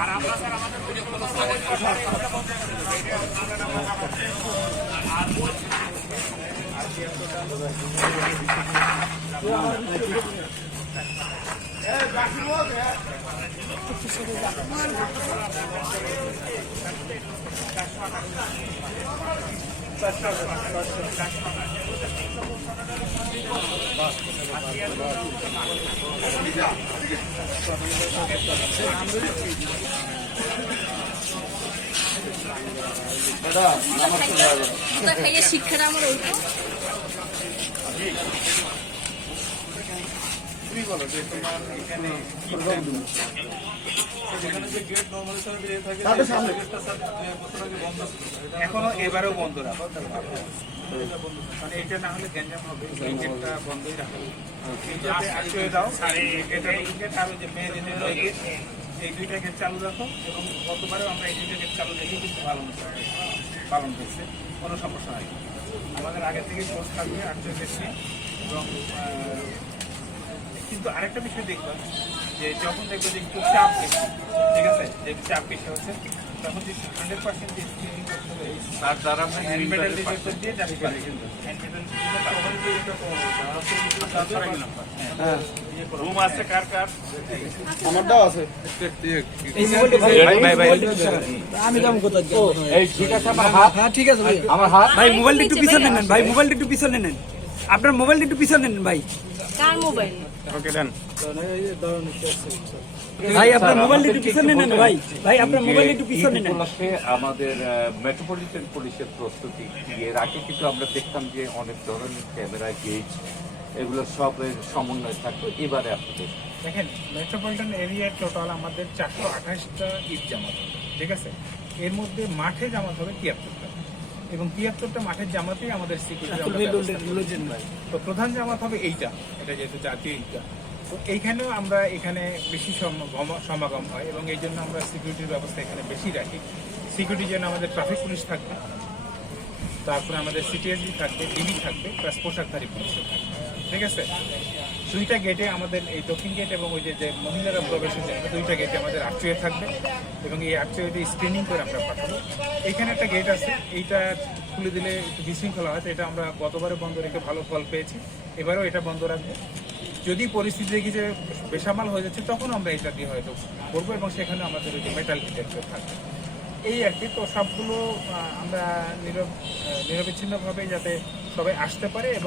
আর আমরা স্যার আমাদের শিক্ষাটা আমার ওইটা বলো যে তোমার এখানে এখনো এবারেও বন্ধ রাখো, মানে এটা না হলে গ্যাঞ্জাম হবে। এই গেটটা বন্ধই রাখো, এইটাতে আশ্রয় দাও। আর এটা এই গেট আর যে মেয়ে এই দুইটা গেট চালু রাখো। এবং গতবারেও আমরা এই দুইটা গেট চালু রেখে কিন্তু পালন করছে, কোনো সমস্যা নাই। আমাদের আগে থেকে কোর্স থাকবে আশ্রয় গেট নিয়ে। এবং কিন্তু আরেকটা বিষয় দেখলাম যে যখন দেখবো যে একটু চাপ বেশি, ঠিক আছে, যে চাপ বেশি হচ্ছে, তখন যে 100% যে স্ক্রিনিং করতে হবে তার দ্বারা আমরা হ্যান্ড মেটাল ডিটেক্টর দিয়ে যাচ্ছি। কিন্তু হ্যান্ড মেটাল রুম আছে কার কার? আমারটাও আছে। আমি দাম কোথায়? এই ঠিক আছে, আমার হাত। হ্যাঁ ঠিক আছে ভাই, আমার হাত। ভাই মোবাইলটা একটু পিছনে নেন, ভাই মোবাইলটা একটু পিছনে নেন, আপনার মোবাইলটা একটু পিছনে নেন ভাই। কার মোবাইল? ওকে ডান। ভাই আপনার মোবাইলটা একটু পিছনে নেন ভাই, ভাই আপনার মোবাইলটা একটু পিছনে নেন। আমাদের মেট্রোপলিটন পুলিশের প্রস্তুতি এর আগে কিন্তু আমরা দেখতাম যে অনেক ধরনের ক্যামেরা গেজ এগুলো সব সমন্বয় থাকতো। এবারে আপনাদের দেখেন, মেট্রোপলিটন এরিয়ার টোটাল আমাদের 428টা ঈদ জামাত হবে, ঠিক আছে। এর মধ্যে মাঠে জামাত হবে 73টা, এবং 73টা মাঠের জামাতেই আমাদের সিকিউরিটি। তো প্রধান জামাত হবে এইটা, এটা যেহেতু জাতীয় ঈদটা। তো এইখানেও আমরা এখানে বেশি সমাগম হয়, এবং এই জন্য আমরা সিকিউরিটির ব্যবস্থা এখানে বেশি রাখি। সিকিউরিটির জন্য আমাদের ট্রাফিক পুলিশ থাকবে, তারপরে আমাদের সিটিএসবি থাকবে, ডিবি থাকবে, প্লাস পোশাকধারী পুলিশও থাকবে, ঠিক আছে। দুইটা গেটে আমাদের, এই দক্ষিণ গেট এবং ওই যে মহিলারা প্রবেশের জন্য দুইটা গেটে আমাদের আর্চওয়ে থাকবে, এবং এই আর্চওয়েতে স্ক্রিনিং করে আমরা পাঠাবো। এইখানে একটা গেট আছে, এইটা খুলে দিলে একটু বিশৃঙ্খলা হয়, এটা আমরা গতবারে বন্ধ রেখে ভালো ফল পেয়েছি, এবারেও এটা বন্ধ রাখবো। যদি পরিস্থিতি দেখি যে বেসামাল হয়ে যাচ্ছে, তখন আমরা এটা দিয়ে হয়তো করবো, এবং সেখানে আমাদের ওই যে মেটাল ডিটেক্টর থাকবে। এই আর কি। তো সবগুলো আমরা নিরবিচ্ছিন্নভাবে যাতে সবাই আসতে পারে এবং